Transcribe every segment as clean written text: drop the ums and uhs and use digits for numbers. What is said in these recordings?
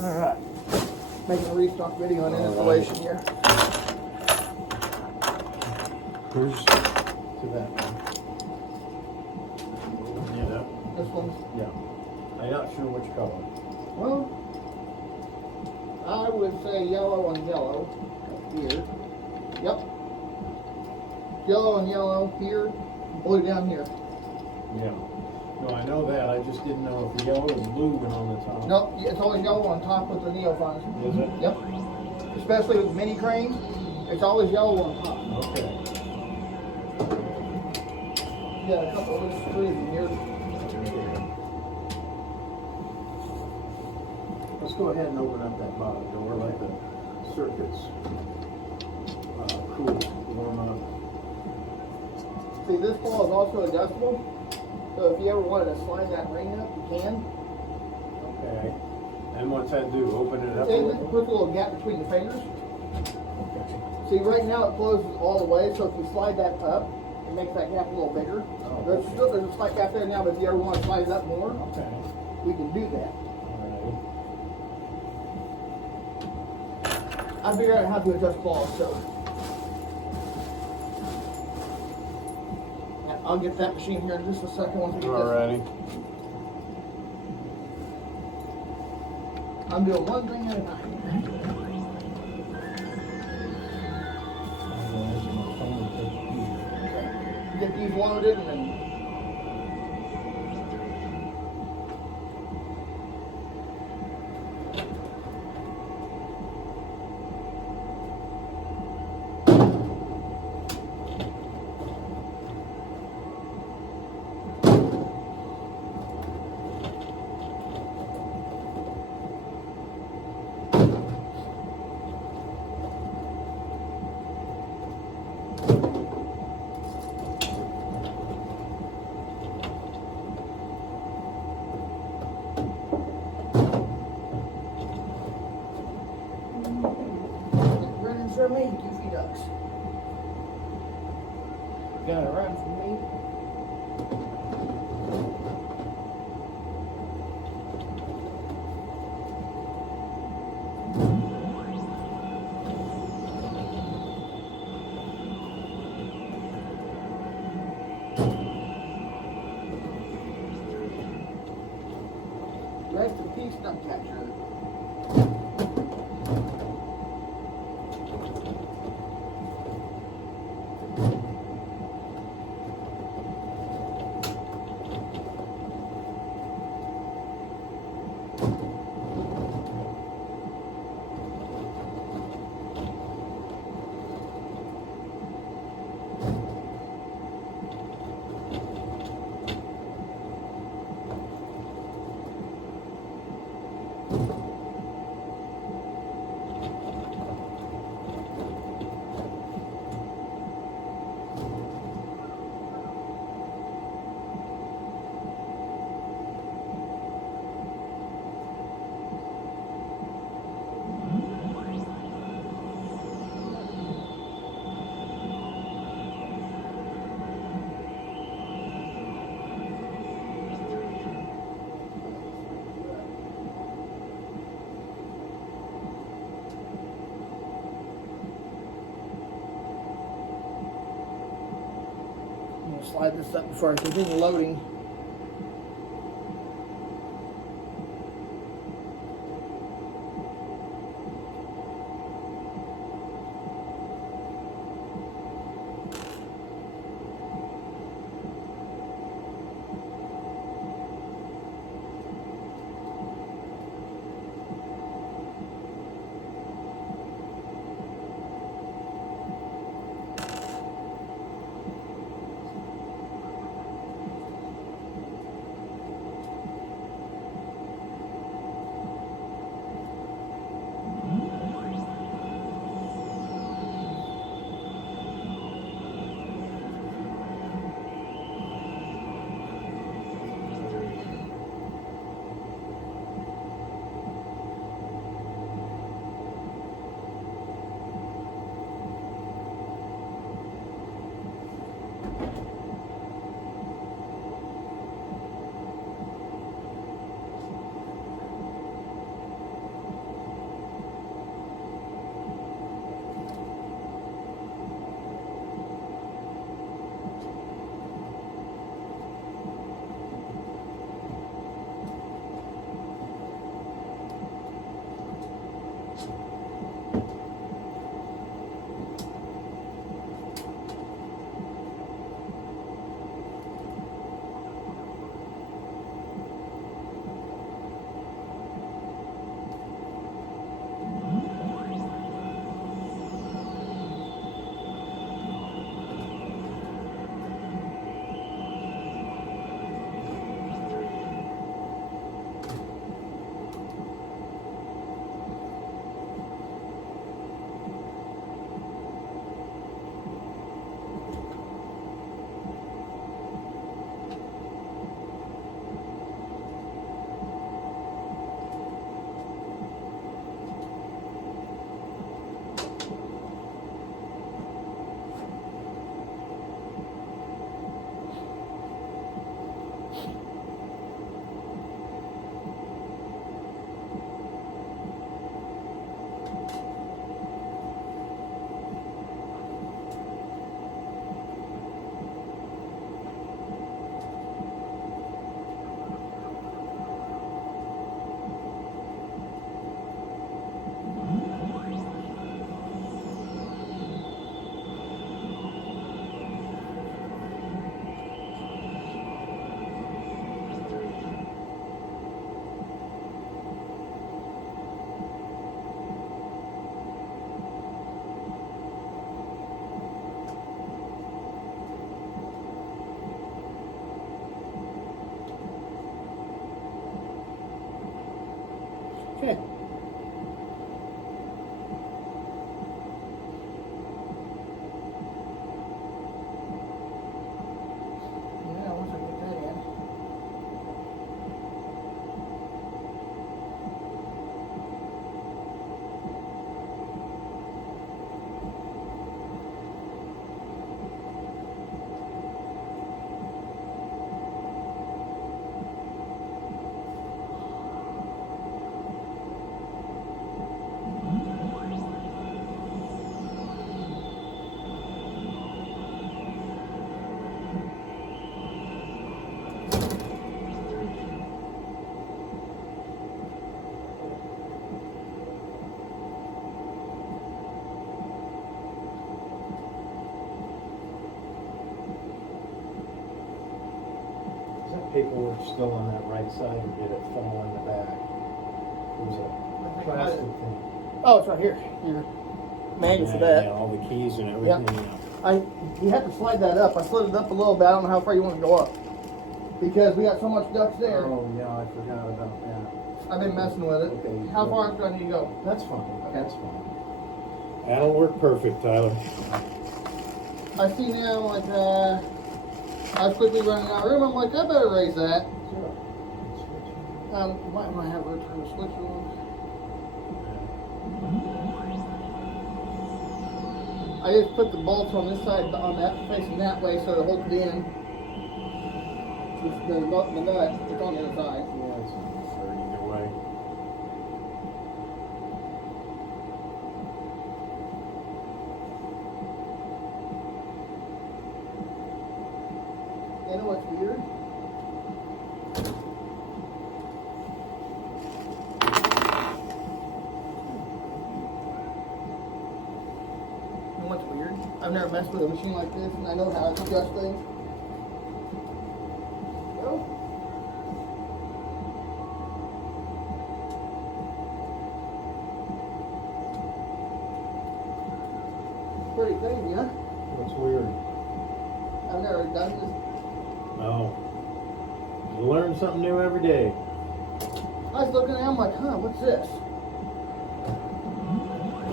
Alright. Making a restock video on installation here. Who's to that one? Yeah. This one's, Yeah. I'm not sure which color. well, I would say yellow and yellow here. Yep. Yellow and yellow here, blue down here. Yeah. No, I know that. I just didn't know if the yellow and blue went on the top. Nope, it's always yellow on top with the neophons. Is it? Yep. Especially with mini cranes, it's always yellow on top. Okay. Yeah, a couple of little screws in here. Let's go ahead and open up that bottom door, let the circuits cool, warm up. See, this ball is also adjustable, so if you ever wanted to slide that ring up, you can. Okay. And what's that do? Open it up a It little? puts a little gap between the fingers. Okay. See, right now it closes all the way, so if you slide that up, it makes that gap a little bigger. Oh, There's okay. still there's a slight gap there now, but if you ever want to slide it up more, Okay. we can do that. All I figured out how to adjust balls, so I'll get that machine here in just a second once we get right. this. Alrighty. I'm doing one thing at a time. Get these loaded and then running for me, goofy ducks. Gotta run for me. Rest in peace, duck catcher. I'm gonna slide this up before I continue loading. paperwork still on that right side, or did it fall in the back? It was a plastic thing. Oh, it's right here. Your manual for Yeah, that. yeah, all the keys and everything. Yep. You have to slide that up. I slid it up a little bit. I don't know how far you want to go up. Because we got so much ducks there. Oh, yeah, I forgot about that. I've been messing with it. Okay. How far up do I need to go? That's fine. Okay. That's fine. That'll work perfect, Tyler. I see now, like, I was quickly running out of room. I'm like, I better raise that. Might have to turn the switch on. I just put the bolts on this side, on that, facing that way, so to hold it in. The nut, it's on the other side. Yeah, it's either way. You know what's weird? You know what's weird? I've never messed with a machine like this, and I know how to adjust things. Well, pretty crazy, huh? What's weird? I've never done this. No. You learn something new every day. I was looking at it, I'm like, huh, what's this?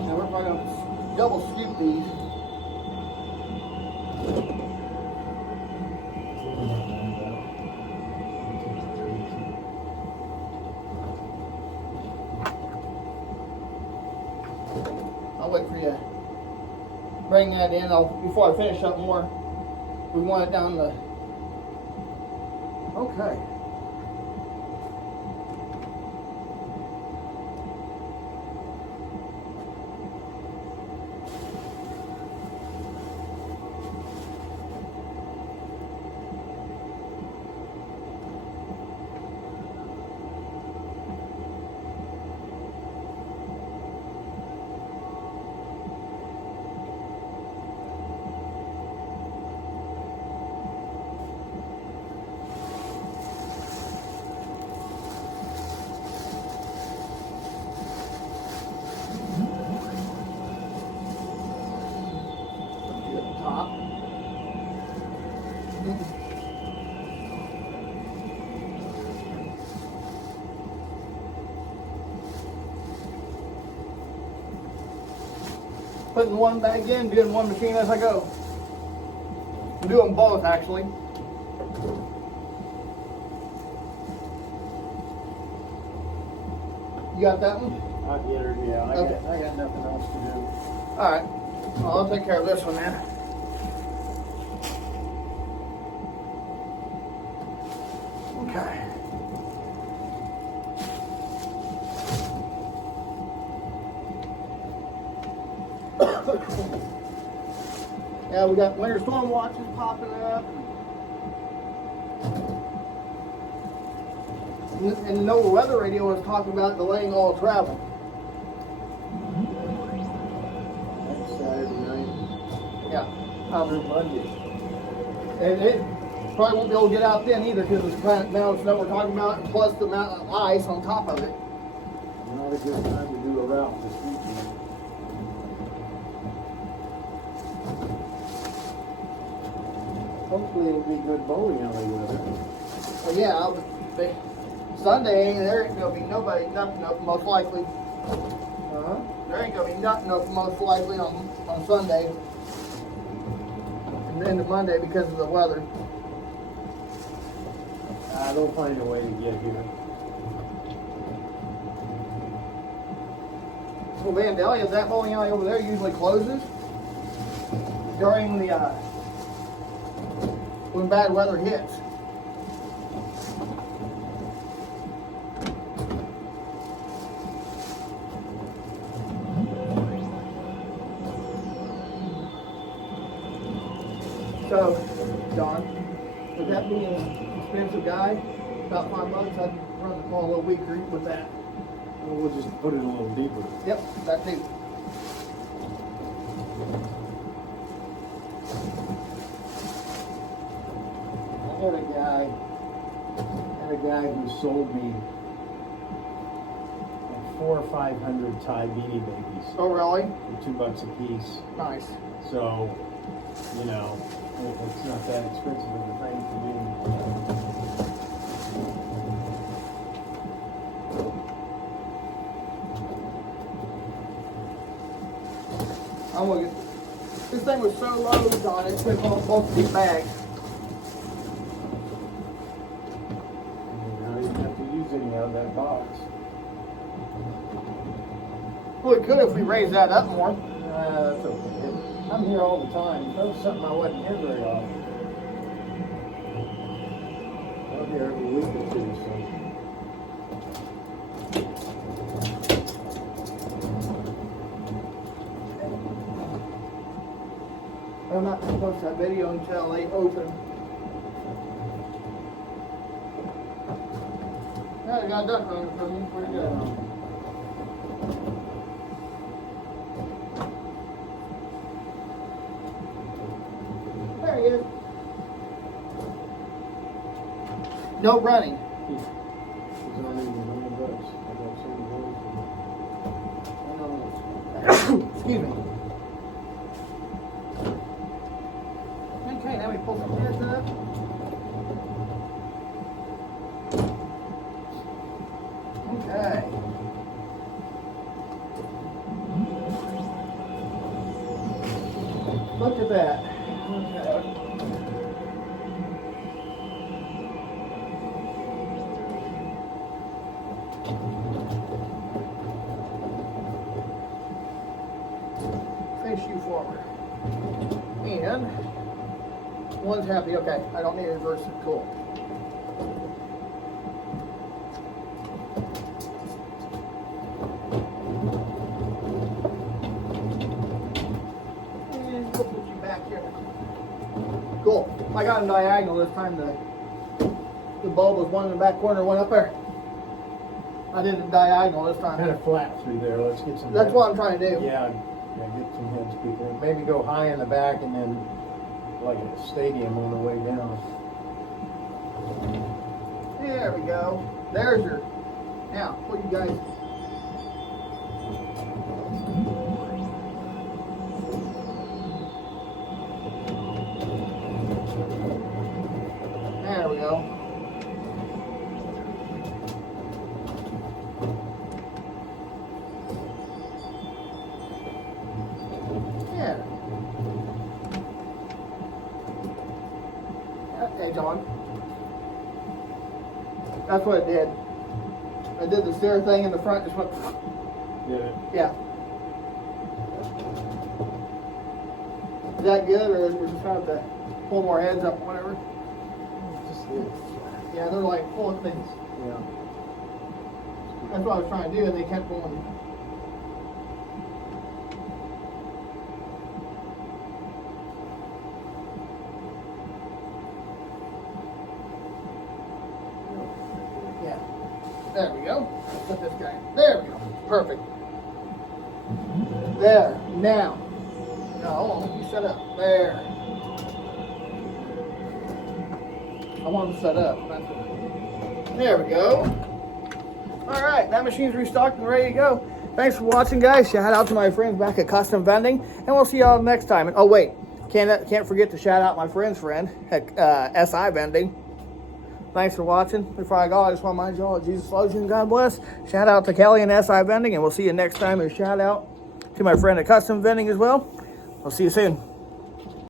Now we're probably going to double scoop these. I'll wait for you to bring that in. Before I finish up more, we want it down the... Okay. Top. Putting one bag in, doing one machine as I go. I'm doing both actually. You got that one? I'll get her, yeah. Okay. I got nothing else to do. Alright. Well, I'll take care of this one then. Okay. Yeah, we got winter storm watches popping up. And the NOAA weather radio was talking about delaying all travel. Next Saturday night. Yeah. Through Monday. And it probably won't be able to get out then either because of the amount of snow we're talking about, plus the amount of ice on top of it. Not a good time to do a route this weekend. Hopefully it'll be good bowling alley weather. Well, yeah, Sunday there ain't gonna be nothing up most likely. Uh-huh. There ain't gonna be nothing up most likely on Sunday and then to Monday because of the weather. They'll find a way to get here. Well, Vandalia, that bowling alley over there usually closes during the when bad weather hits. So, John, with that being an expensive guy, about $5, I'd run the call a little weaker with that. Well, we'll just put it a little deeper. Yep, that too. What a guy. a guy who sold me like 400 or 500 Thai beanie babies Oh, really? for $2 a piece. Nice. So, you know, it's not that expensive of a thing to do. I'm gonna get, this thing was so low, John, it took off both these bags. Now you don't have to use any out of that box. Well, it could if we raise that up more. That's okay. I'm here all the time. That was something I wasn't here very often. I'm here every week or two, so. I'm not gonna post that video until they open. Yeah, I got a duck running from me. Pretty good. There he is. No running. He's not even on the bus. I got some Excuse me. Okay, now we pull some heads up. Okay. Look at that. Okay. Face you forward. And one's happy. Okay, I don't need to reverse it. Cool. And we'll put you back here. Cool. I got them diagonal this time. The bulb was one in the back corner, one up there. I did it diagonal this time. Kind of flat through there. Let's get some. That's heads. what I'm trying to do. Yeah, get some heads people. Maybe go high in the back and then like a stadium on the way down. There we go. There's your. Now, what you guys. There we go. Yeah. Okay, John. That's what it did. I did the stair thing in the front, just went. Yeah. Yeah. Is that good, or we're just trying to pull more heads up, whatever? Just Yeah, they're like full of things. yeah. That's what I was trying to do, and they kept going. Yeah. There we go. Let's put this guy. There we go. Perfect. There. Now. No, you set up. There. I want them set up. There we go. All right, that machine's restocked and ready to go. Thanks for watching, guys. Shout out to my friends back at Custom Vending, and we'll see y'all next time. And oh wait, can't forget to shout out my friend's friend at SI Vending. Thanks for watching. Before I go, I just want to mind you all, Jesus loves you and God bless. Shout out to Kelly and SI Vending, and we'll see you next time. And shout out to my friend at Custom Vending as well. We'll see you soon.